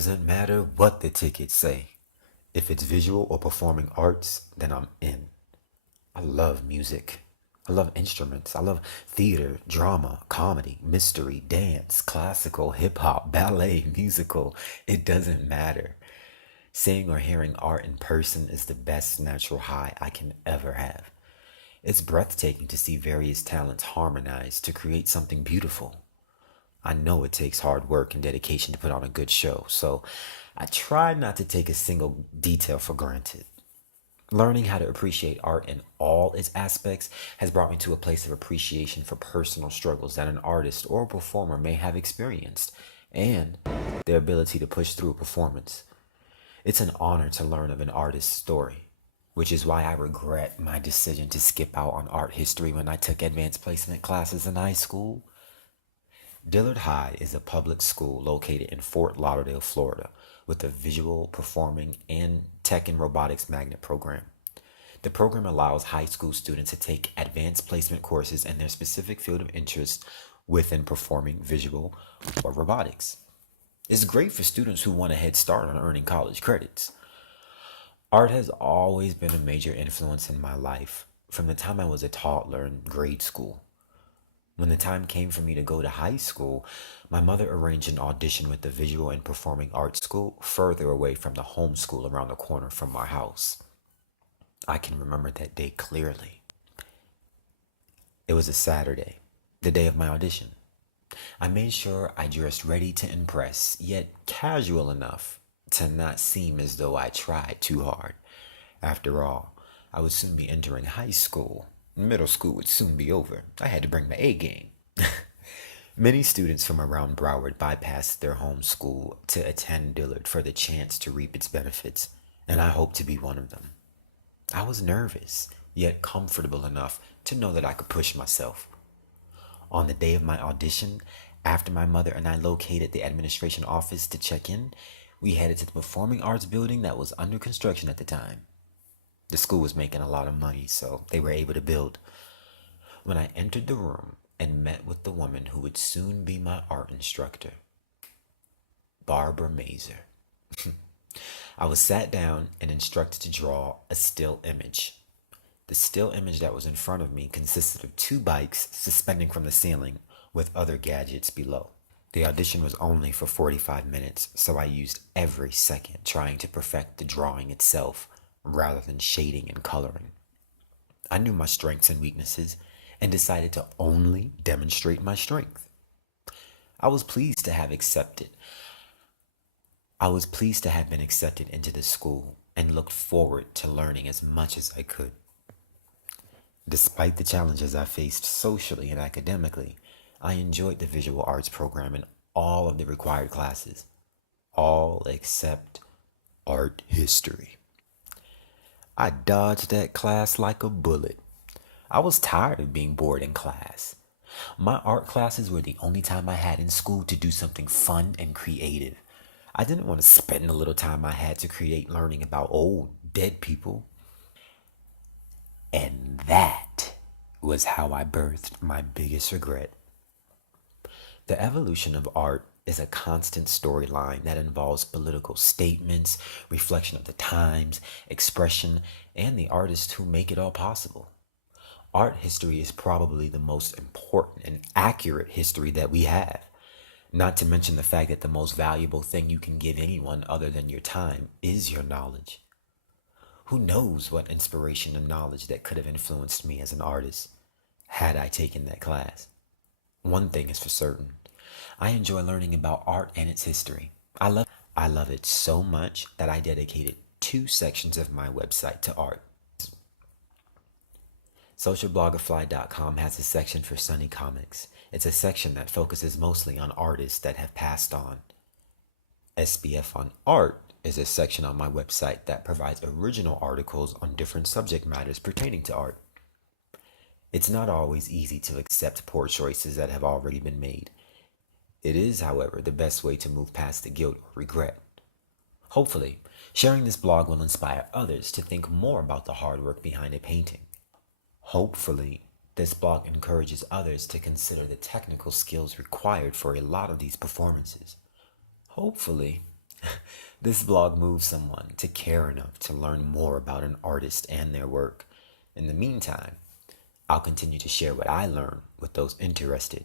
doesn't matter what the tickets say. If it's visual or performing arts, then I'm in. I love music. I love instruments. I love theater, drama, comedy, mystery, dance, classical, hip hop, ballet, musical. It doesn't matter. Seeing or hearing art in person is the best natural high I can ever have. It's breathtaking to see various talents harmonize to create something beautiful. I know it takes hard work and dedication to put on a good show, so I try not to take a single detail for granted. Learning how to appreciate art in all its aspects has brought me to a place of appreciation for personal struggles that an artist or a performer may have experienced, and their ability to push through a performance. It's an honor to learn of an artist's story, which is why I regret my decision to skip out on art history when I took advanced placement classes in high school. Dillard High is a public school located in Fort Lauderdale, Florida, with a visual, performing, and tech and robotics magnet program. The program allows high school students to take advanced placement courses in their specific field of interest within performing, visual, or robotics. It's great for students who want a head start on earning college credits. Art has always been a major influence in my life from the time I was a toddler in grade school. When the time came for me to go to high school, my mother arranged an audition with the Visual and Performing Arts School further away from the home school around the corner from our house. I can remember that day clearly. It was a Saturday, the day of my audition. I made sure I dressed ready to impress, yet casual enough to not seem as though I tried too hard. After all, I would soon be entering high school. Middle school would soon be over. I had to bring my A game. Many students from around Broward bypassed their home school to attend Dillard for the chance to reap its benefits, and I hope to be one of them. I was nervous, yet comfortable enough to know that I could push myself. On the day of my audition, after my mother and I located the administration office to check in, we headed to the Performing Arts building that was under construction at the time. The school was making a lot of money, so they were able to build. When I entered the room and met with the woman who would soon be my art instructor, Barbara Mazer, I was sat down and instructed to draw a still image. The still image that was in front of me consisted of two bikes suspending from the ceiling with other gadgets below. The audition was only for 45 minutes, so I used every second trying to perfect the drawing itself rather than shading and coloring. I knew my strengths and weaknesses and decided to only demonstrate my strength. I was pleased to have been accepted into the school and looked forward to learning as much as I could. Despite the challenges I faced socially and academically, I enjoyed the visual arts program in all of the required classes, all except art history. I dodged that class like a bullet. I was tired of being bored in class. My art classes were the only time I had in school to do something fun and creative. I didn't want to spend the little time I had to create learning about old, dead people. And that was how I birthed my biggest regret. The evolution of art is a constant storyline that involves political statements, reflection of the times, expression, and the artists who make it all possible. Art history is probably the most important and accurate history that we have. Not to mention the fact that the most valuable thing you can give anyone other than your time is your knowledge. Who knows what inspiration and knowledge that could have influenced me as an artist had I taken that class. One thing is for certain. I enjoy learning about art and its history. I love it so much that I dedicated 2 sections of my website to art. SocialBloggerFly.com has a section for Sunny Comics. It's a section that focuses mostly on artists that have passed on. SBF on Art is a section on my website that provides original articles on different subject matters pertaining to art. It's not always easy to accept poor choices that have already been made. It is, however, the best way to move past the guilt or regret. Hopefully, sharing this blog will inspire others to think more about the hard work behind a painting. Hopefully, this blog encourages others to consider the technical skills required for a lot of these performances. Hopefully, this blog moves someone to care enough to learn more about an artist and their work. In the meantime, I'll continue to share what I learn with those interested.